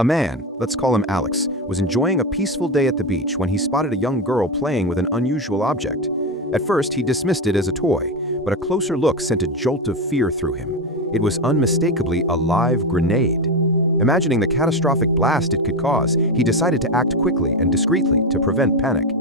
A man, let's call him Alex, was enjoying a peaceful day at the beach when he spotted a young girl playing with an unusual object. At first, he dismissed it as a toy, but a closer look sent a jolt of fear through him. It was unmistakably a live grenade. Imagining the catastrophic blast it could cause, he decided to act quickly and discreetly to prevent panic.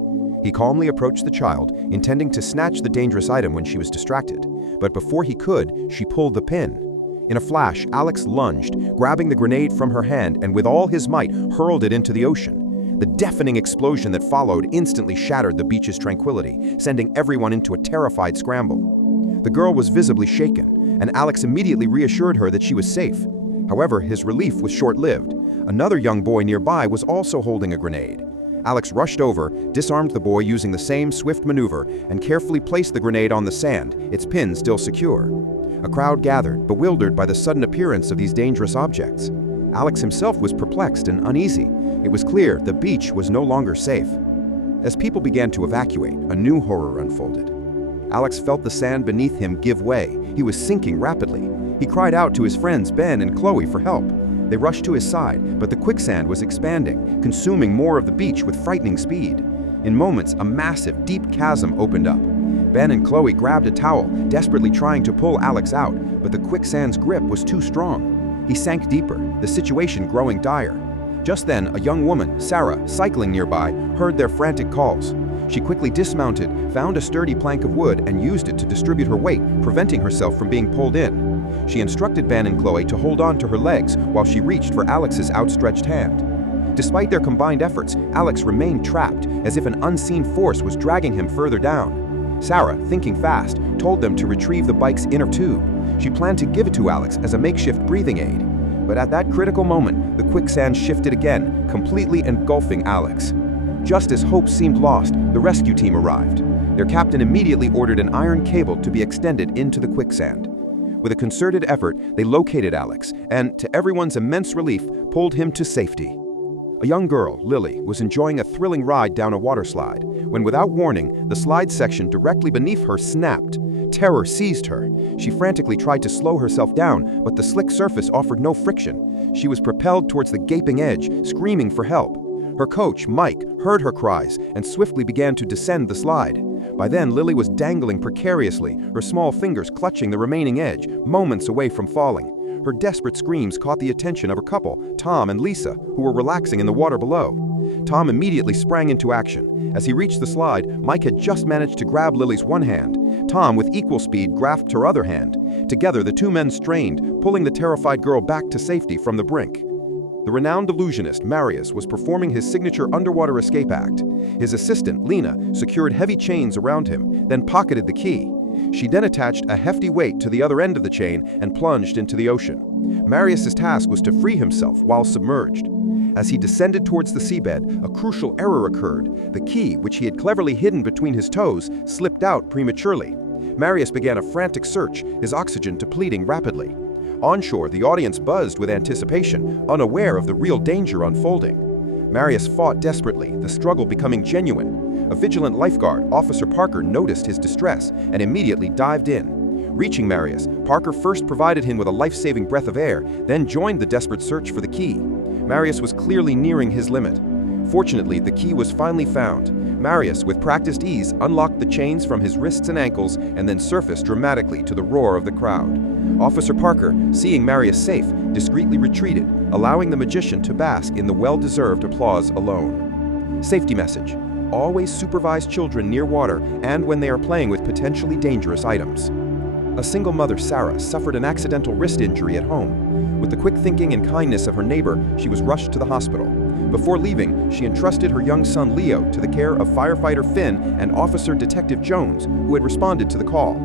He calmly approached the child, intending to snatch the dangerous item when she was distracted. But before he could, she pulled the pin. In a flash, Alex lunged, grabbing the grenade from her hand and with all his might hurled it into the ocean. The deafening explosion that followed instantly shattered the beach's tranquility, sending everyone into a terrified scramble. The girl was visibly shaken, and Alex immediately reassured her that she was safe. However, his relief was short-lived. Another young boy nearby was also holding a grenade. Alex rushed over, disarmed the boy using the same swift maneuver, and carefully placed the grenade on the sand, its pin still secure. A crowd gathered, bewildered by the sudden appearance of these dangerous objects. Alex himself was perplexed and uneasy. It was clear the beach was no longer safe. As people began to evacuate, a new horror unfolded. Alex felt the sand beneath him give way. He was sinking rapidly. He cried out to his friends Ben and Chloe for help. They rushed to his side, but the quicksand was expanding, consuming more of the beach with frightening speed. In moments, a massive, deep chasm opened up. Ben and Chloe grabbed a towel, desperately trying to pull Alex out, but the quicksand's grip was too strong. He sank deeper, the situation growing dire. Just then, a young woman, Sarah, cycling nearby, heard their frantic calls. She quickly dismounted, found a sturdy plank of wood, and used it to distribute her weight, preventing herself from being pulled in. She instructed Ben and Chloe to hold on to her legs while she reached for Alex's outstretched hand. Despite their combined efforts, Alex remained trapped, as if an unseen force was dragging him further down. Sarah, thinking fast, told them to retrieve the bike's inner tube. She planned to give it to Alex as a makeshift breathing aid. But at that critical moment, the quicksand shifted again, completely engulfing Alex. Just as hope seemed lost, the rescue team arrived. Their captain immediately ordered an iron cable to be extended into the quicksand. With a concerted effort, they located Alex and, to everyone's immense relief, pulled him to safety. A young girl, Lily, was enjoying a thrilling ride down a water slide when, without warning, the slide section directly beneath her snapped. Terror seized her. She frantically tried to slow herself down, but the slick surface offered no friction. She was propelled towards the gaping edge, screaming for help. Her coach, Mike, heard her cries and swiftly began to descend the slide. By then, Lily was dangling precariously, her small fingers clutching the remaining edge, moments away from falling. Her desperate screams caught the attention of her couple, Tom and Lisa, who were relaxing in the water below. Tom immediately sprang into action. As he reached the slide, Mike had just managed to grab Lily's one hand. Tom, with equal speed, grasped her other hand. Together, the two men strained, pulling the terrified girl back to safety from the brink. The renowned illusionist, Marius, was performing his signature underwater escape act. His assistant, Lena, secured heavy chains around him, then pocketed the key. She then attached a hefty weight to the other end of the chain and plunged into the ocean. Marius's task was to free himself while submerged. As he descended towards the seabed, a crucial error occurred. The key, which he had cleverly hidden between his toes, slipped out prematurely. Marius began a frantic search, his oxygen depleting rapidly. Onshore, the audience buzzed with anticipation, unaware of the real danger unfolding. Marius fought desperately, the struggle becoming genuine. A vigilant lifeguard, Officer Parker, noticed his distress and immediately dived in. Reaching Marius, Parker first provided him with a life-saving breath of air, then joined the desperate search for the key. Marius was clearly nearing his limit. Fortunately, the key was finally found. Marius, with practiced ease, unlocked the chains from his wrists and ankles and then surfaced dramatically to the roar of the crowd. Officer Parker, seeing Marius safe, discreetly retreated, allowing the magician to bask in the well-deserved applause alone. Safety message: always supervise children near water and when they are playing with potentially dangerous items. A single mother, Sarah, suffered an accidental wrist injury at home. With the quick thinking and kindness of her neighbor, she was rushed to the hospital. Before leaving, she entrusted her young son Leo to the care of firefighter Finn and Officer Detective Jones, who had responded to the call.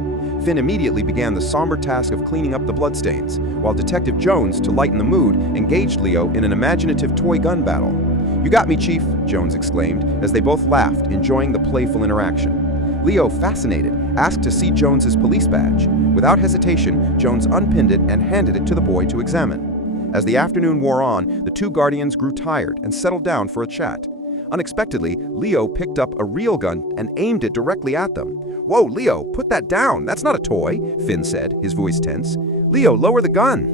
Finn immediately began the somber task of cleaning up the bloodstains, while Detective Jones, to lighten the mood, engaged Leo in an imaginative toy gun battle. "You got me, Chief," Jones exclaimed, as they both laughed, enjoying the playful interaction. Leo, fascinated, asked to see Jones's police badge. Without hesitation, Jones unpinned it and handed it to the boy to examine. As the afternoon wore on, the two guardians grew tired and settled down for a chat. Unexpectedly, Leo picked up a real gun and aimed it directly at them. "Whoa, Leo, put that down. That's not a toy," Finn said, his voice tense. "Leo, lower the gun."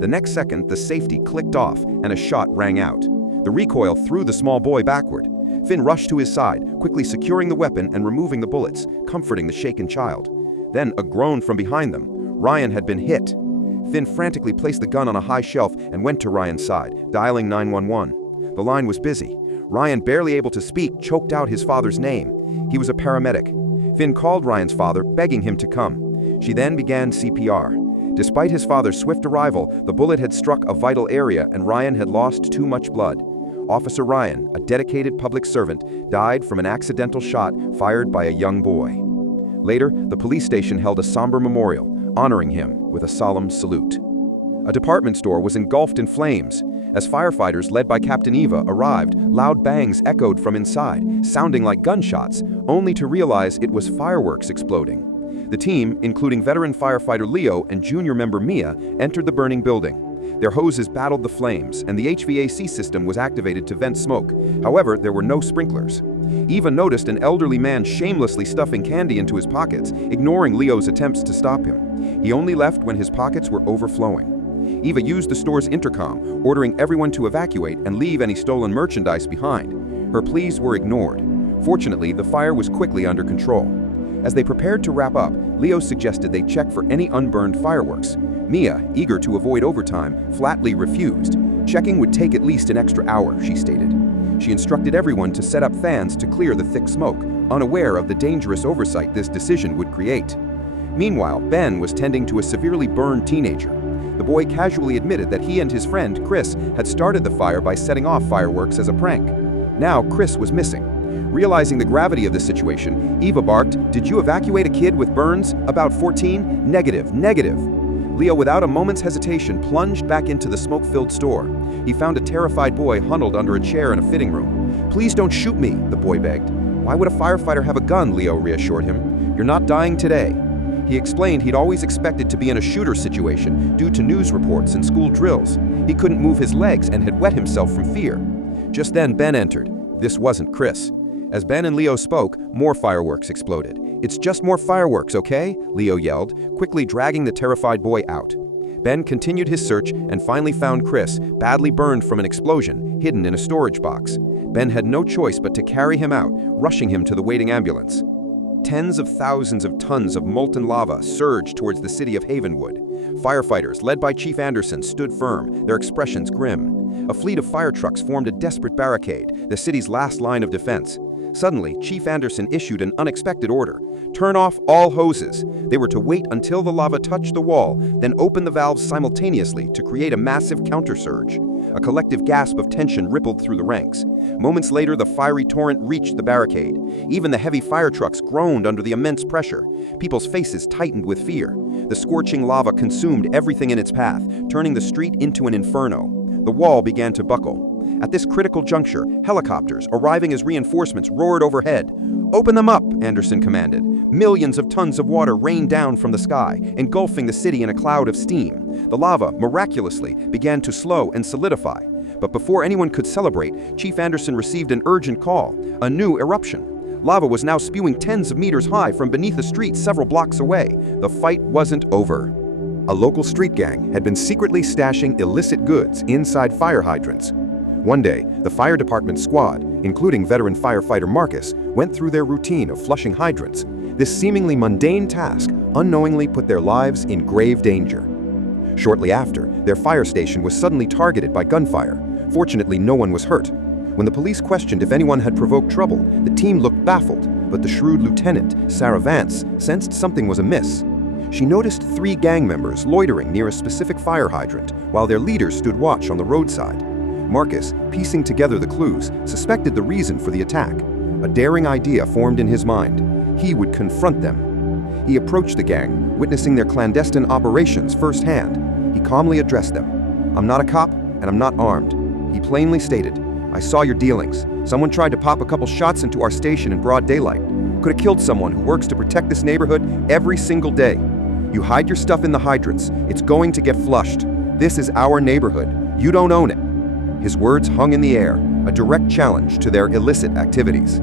The next second, the safety clicked off and a shot rang out. The recoil threw the small boy backward. Finn rushed to his side, quickly securing the weapon and removing the bullets, comforting the shaken child. Then a groan from behind them. Ryan had been hit. Finn frantically placed the gun on a high shelf and went to Ryan's side, dialing 911. The line was busy. Ryan, barely able to speak, choked out his father's name. He was a paramedic. Finn called Ryan's father, begging him to come. She then began CPR. Despite his father's swift arrival, the bullet had struck a vital area and Ryan had lost too much blood. Officer Ryan, a dedicated public servant, died from an accidental shot fired by a young boy. Later, the police station held a somber memorial, honoring him with a solemn salute. A department store was engulfed in flames. As firefighters led by Captain Eva arrived, loud bangs echoed from inside, sounding like gunshots, only to realize it was fireworks exploding. The team, including veteran firefighter Leo and junior member Mia, entered the burning building. Their hoses battled the flames, and the HVAC system was activated to vent smoke. However, there were no sprinklers. Eva noticed an elderly man shamelessly stuffing candy into his pockets, ignoring Leo's attempts to stop him. He only left when his pockets were overflowing. Eva used the store's intercom, ordering everyone to evacuate and leave any stolen merchandise behind. Her pleas were ignored. Fortunately, the fire was quickly under control. As they prepared to wrap up, Leo suggested they check for any unburned fireworks. Mia, eager to avoid overtime, flatly refused. Checking would take at least an extra hour, she stated. She instructed everyone to set up fans to clear the thick smoke, unaware of the dangerous oversight this decision would create. Meanwhile, Ben was tending to a severely burned teenager. The boy casually admitted that he and his friend, Chris, had started the fire by setting off fireworks as a prank. Now, Chris was missing. Realizing the gravity of the situation, Eva barked, "Did you evacuate a kid with burns? About 14? Negative, negative." Leo, without a moment's hesitation, plunged back into the smoke-filled store. He found a terrified boy huddled under a chair in a fitting room. "Please don't shoot me," the boy begged. "Why would a firefighter have a gun?" Leo reassured him. "You're not dying today." He explained he'd always expected to be in a shooter situation due to news reports and school drills. He couldn't move his legs and had wet himself from fear. Just then, Ben entered. This wasn't Chris. As Ben and Leo spoke, more fireworks exploded. "It's just more fireworks, okay?" Leo yelled, quickly dragging the terrified boy out. Ben continued his search and finally found Chris, badly burned from an explosion, hidden in a storage box. Ben had no choice but to carry him out, rushing him to the waiting ambulance. Tens of thousands of tons of molten lava surged towards the city of Havenwood. Firefighters, led by Chief Anderson, stood firm, their expressions grim. A fleet of fire trucks formed a desperate barricade, the city's last line of defense. Suddenly, Chief Anderson issued an unexpected order. Turn off all hoses. They were to wait until the lava touched the wall, then open the valves simultaneously to create a massive countersurge. A collective gasp of tension rippled through the ranks. Moments later, the fiery torrent reached the barricade. Even the heavy fire trucks groaned under the immense pressure. People's faces tightened with fear. The scorching lava consumed everything in its path, turning the street into an inferno. The wall began to buckle. At this critical juncture, helicopters, arriving as reinforcements, roared overhead. "Open them up," Anderson commanded. Millions of tons of water rained down from the sky, engulfing the city in a cloud of steam. The lava, miraculously, began to slow and solidify. But before anyone could celebrate, Chief Anderson received an urgent call, a new eruption. Lava was now spewing tens of meters high from beneath the street several blocks away. The fight wasn't over. A local street gang had been secretly stashing illicit goods inside fire hydrants. One day, the fire department squad, including veteran firefighter Marcus, went through their routine of flushing hydrants. This seemingly mundane task unknowingly put their lives in grave danger. Shortly after, their fire station was suddenly targeted by gunfire. Fortunately, no one was hurt. When the police questioned if anyone had provoked trouble, the team looked baffled, but the shrewd lieutenant, Sarah Vance, sensed something was amiss. She noticed 3 gang members loitering near a specific fire hydrant, while their leaders stood watch on the roadside. Marcus, piecing together the clues, suspected the reason for the attack. A daring idea formed in his mind. He would confront them. He approached the gang, witnessing their clandestine operations firsthand. He calmly addressed them. "I'm not a cop, and I'm not armed," he plainly stated. "I saw your dealings. Someone tried to pop a couple shots into our station in broad daylight. Could have killed someone who works to protect this neighborhood every single day. You hide your stuff in the hydrants. It's going to get flushed. This is our neighborhood. You don't own it." His words hung in the air, a direct challenge to their illicit activities.